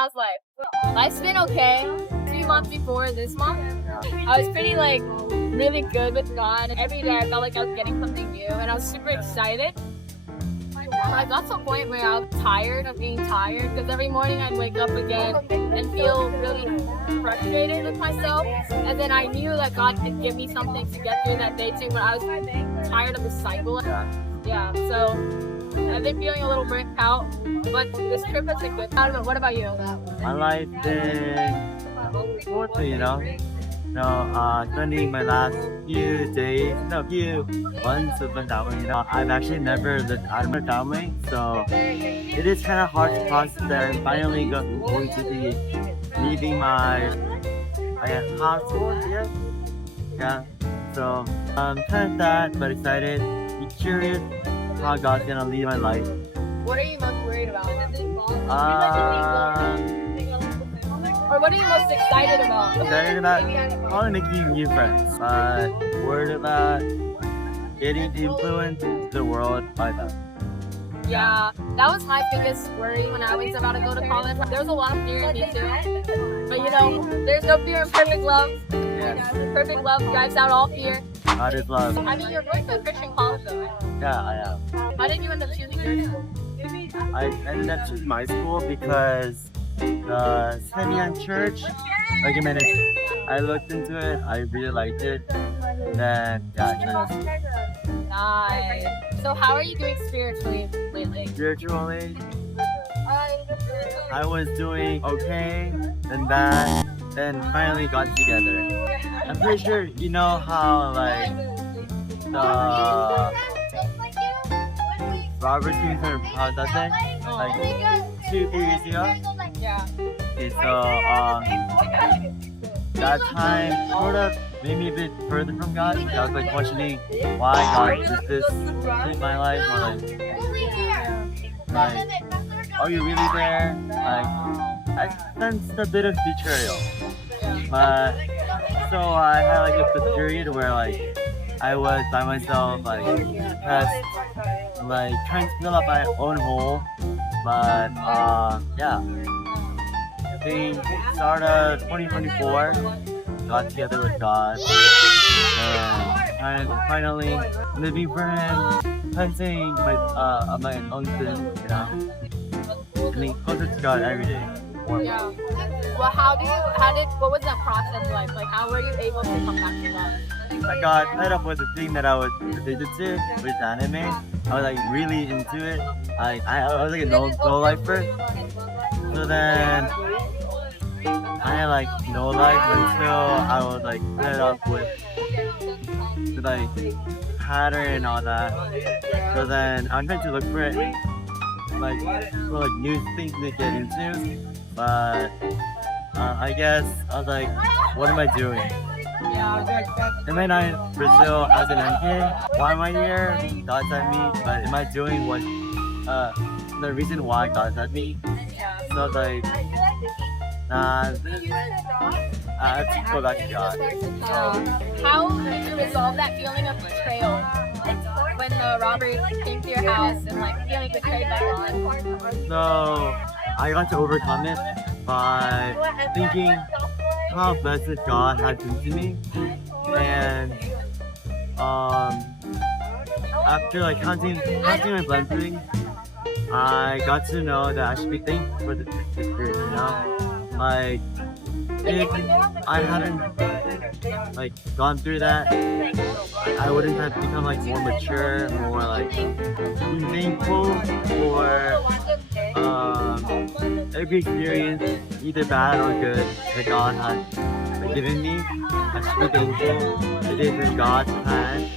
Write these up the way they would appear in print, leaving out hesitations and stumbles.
How's life? Life's been okay. 3 months before this month, I was pretty really good with God. Every day I felt like I was getting something new and I was super excited. I got to a point where I was tired of being tired because every morning I'd wake up again and feel really frustrated with myself. And then I knew that God could give me something to get through that day too, but I was tired of the cycle. Yeah, so I've been feeling a little burnt out, but this trip has been good. I don't know, what about you? My life been good, spending my last few months with my family. I've actually never lived out of my family, so it is kind of hard to process that I'm finally going to be leaving my household here. Yeah, so I'm kind of sad but excited. Be curious how God's gonna lead my life. What are you most worried about? Or what are you most excited about? Excited about probably making new friends. Worried about getting influenced into the world by them. Yeah, that was my biggest worry when I was about to go to college. There was a lot of fear in me too. But there's no fear in perfect love. Yes. Perfect love drives out all fear. God is love. I mean, you're going to a Christian college though, right? Yeah, I am. Why did you end up choosing your school? I ended up choosing my school because the Semian church recommended it. I looked into it, I really liked it, then I chose it. Nice. So how are you doing spiritually lately? Spiritually, I was doing okay, then bad, then finally got together. I'm pretty sure you know how the Robert Kingston does it? 2 years ago? Yeah. Okay, so that time sort of made me a bit further from God. I was questioning why God did this in my life, or are you really there? I sensed a bit of betrayal. But so I had a period where I was by myself, depressed, trying to fill up my own hole. But yeah. The start of 2024, got together with God, and finally living for Him, cleansing my own sins, getting closer to God every day. Yeah. Well, what was that process like? How were you able to come back to God? I got fed up with the thing that I was addicted to, which is anime. I was really into it. I was a no-lifer. So then I had no life until I was fed up with the pattern and all that. So then I'm trying to look for it, for new things to get into. But I guess I was what am I doing? Am I not in Brazil as an MK? Why am I here? God sent me, but am I doing what the reason why God sent me? So I have to go back to God. How did you resolve that feeling of betrayal when the robber came to your house and feeling betrayed by God? So I got to overcome it by thinking how blessed God has been to me, and after counting my blessings, I got to know that I should be thankful for the Spirit. If I hadn't gone through that, I wouldn't have become more mature, more thankful for every experience, either bad or good, that God has given me. I should be thankful. It is in God's plan.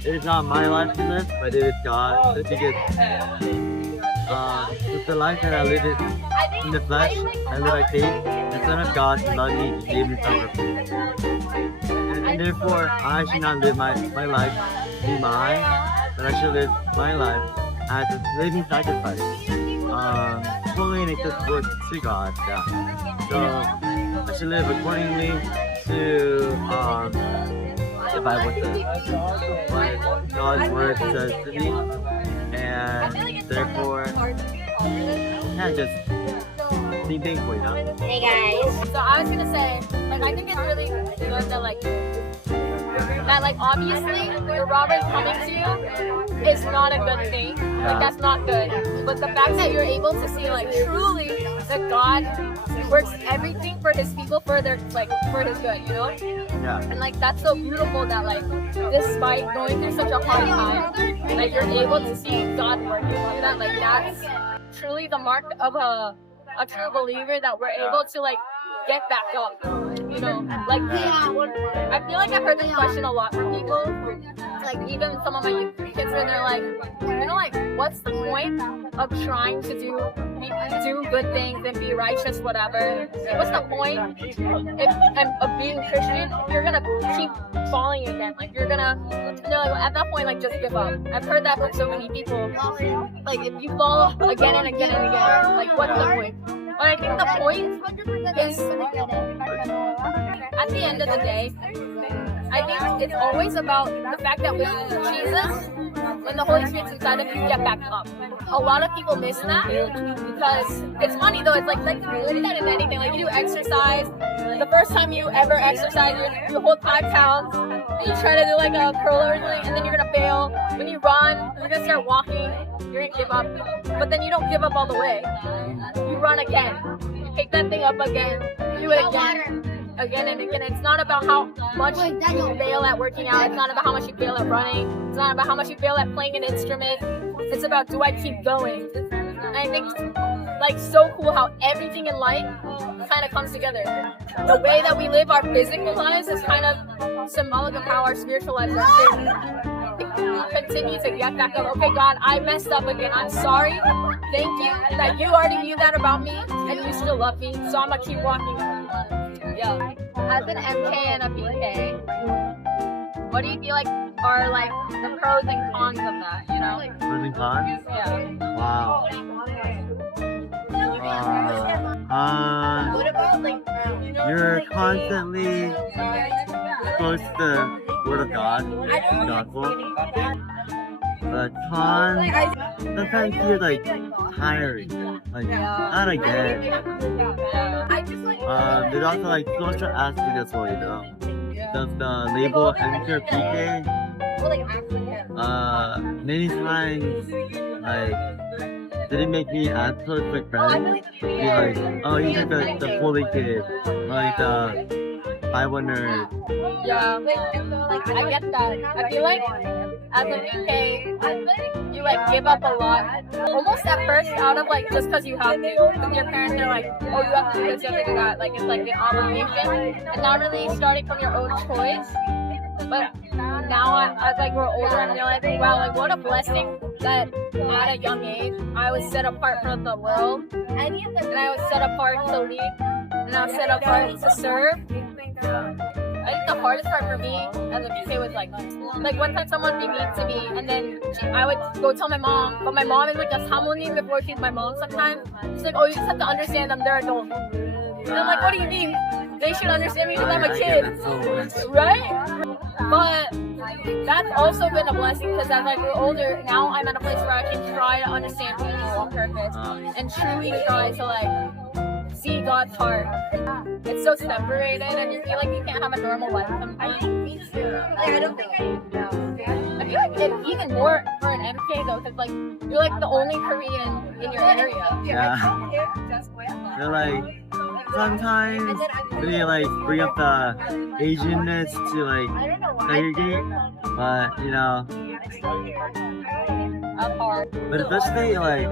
It is not my life to live, but it is God. Because with the life that I live in the flesh, I live by faith. The Son of God loved me and gave Himself for me. And therefore, I should not live my life to be mine, but I should live my life as a living sacrifice, fully and acceptable to God. Yeah. So I should live accordingly to the Bible says, what God's Word says to me, and therefore, just same thing for you. Hey guys. So I was gonna say, like, I think it's really good that like obviously the robbers coming to you is not a good thing. Like that's not good. But the fact that you're able to see like truly that God works everything for His people for their for His good, you know? Yeah. And like that's so beautiful that like despite going through such a hard time, like you're able to see God working through that. Like that's truly the mark of a true believer, that we're able to like get back up, you know? Like I feel like I've heard this question a lot from people, like even some of my youth kids, where they're like, you know, like what's the point of trying to do good things and be righteous, whatever? What's the point of being Christian if you're gonna keep falling again? Like you're gonna, they're like, at that point, like just give up. I've heard that from so many people. Like if you fall again and again and again, like what's the point? But I think the point is, at the end of the day, I think it's always about the fact that with Jesus, when the Holy Spirit's inside of you, get back up. A lot of people miss that because it's funny though. It's like you that in anything. Like you do exercise. The first time you ever exercise, you hold 5 pounds. And you try to do like a curl or something, and then you're gonna fail. When you run, you're gonna start walking. You're gonna give up, but then you don't give up all the way. You run again. You pick that thing up again. Do it again. Again and again. It's not about how much you fail at working out. It's not about how much you fail at running. It's not about how much you fail at playing an instrument. It's about, do I keep going? And I think it's like so cool how everything in life kind of comes together. The way that we live our physical lives is kind of symbolic of how our spiritual lives are. Continue to get back up. Okay, God, I messed up again. I'm sorry. Thank you that you already knew that about me and you still love me. So I'm gonna keep walking. Yeah. As an MK and a BK, what do you feel like are like the pros and cons of that? You know? Pros and cons? Yeah. Wow. What about like You're constantly close to the Word of God, the Gospel. But cons, sometimes you're like tiring. Like, not again. There's also like social aspect as well, you know. Does the label enter PK? Many times, like, did it make me as close with friends? Be like, oh, you're the holy kid, like the Bible nerd. Yeah, I get that. I feel like as a VK, you like give up a lot. Almost at first, out of like just because you have to. Because your parents are like, oh, you have to do this, you have to do that. Like it's like an obligation, and not really starting from your own choice. But now as I grow older, I'm realizing, wow, like what a blessing that at a young age I was set apart from the world, and I was set apart to lead, and I was set apart to serve. I think the hardest part for me as a BK was like one time someone would be mean to me, and then I would go tell my mom, but my mom is like a samonin before she's my mom sometimes. She's like, oh, you just have to understand them, they're adults. And I'm like, what do you mean? They should understand me because I'm a kid, right? But that's also been a blessing because as I grew older, now I'm at a place where I can try to understand people on purpose and truly try to like see God's heart. It's so separated and you feel like you can't have a normal life sometimes. I don't think I feel like it's even more for an MK though, because like you're like the only Korean in your area. Yeah. You're like, sometimes they like bring up the Asianness to like segregate, but you know, That's hard. but especially like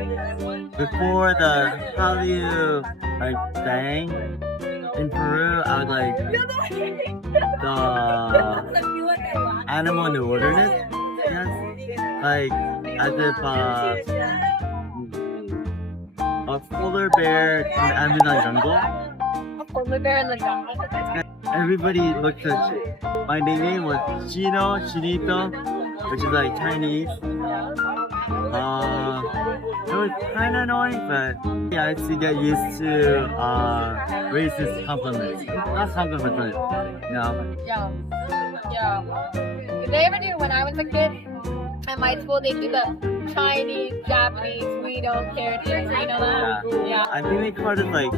before the Hallyu like thing in Peru, I was like the animal in the wilderness, yes, like as if a polar bear in the Amazon jungle. Polar bear in the jungle. Everybody looked at my name was Chino, Chinito, which is like Chinese. It was kind of annoying, but yeah, I had to get used to racist compliments. Not compliments, but you know. Yeah. Did they ever do when I was a kid? at my school they do the Chinese, Japanese, we don't care things. You know that? Yeah. I think they called it like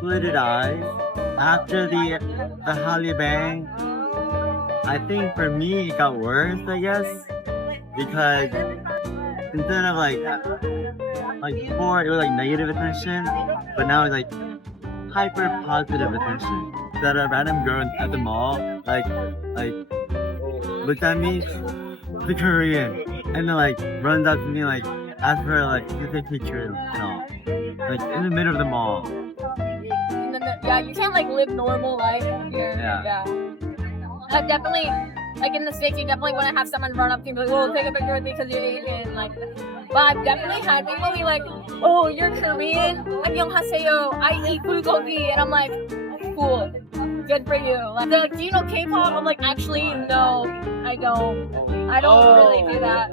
slitted eyes after the Holly Bang. I think for me it got worse, I guess, because instead of like before it was like negative attention, but now it's like hyper positive attention. That a random girl at the mall like looked at me, the Korean, and then like runs up to me like asks for like to take pictures and all, like in the middle of the mall. Yeah, you can't like live normal life here. Yeah. I definitely, like in the States, you definitely want to have someone run up to you and be like, oh, take a picture with me because you're Asian. Like, but I've definitely had people be like, oh, you're Korean? 안녕하세요. I eat bulgogi. And I'm like, cool. Good for you. Like, they're like, do you know K-pop? I'm like, actually, no, I don't. I don't really do that.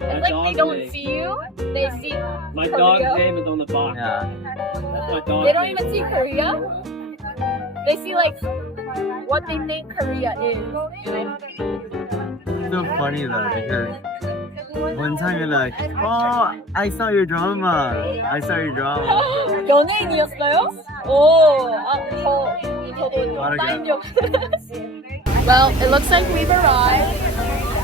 It's like they don't see you. They see My Korea. dog's name is on the box. Yeah. That's my dog's They don't name. even see Korea. They see like what they think Korea is. It's so funny though because one time you're like, oh, I saw your drama. I saw your drama. 연예인이었어요? 오, 저도 Autograph. 사인 적. Well, it looks like we've arrived.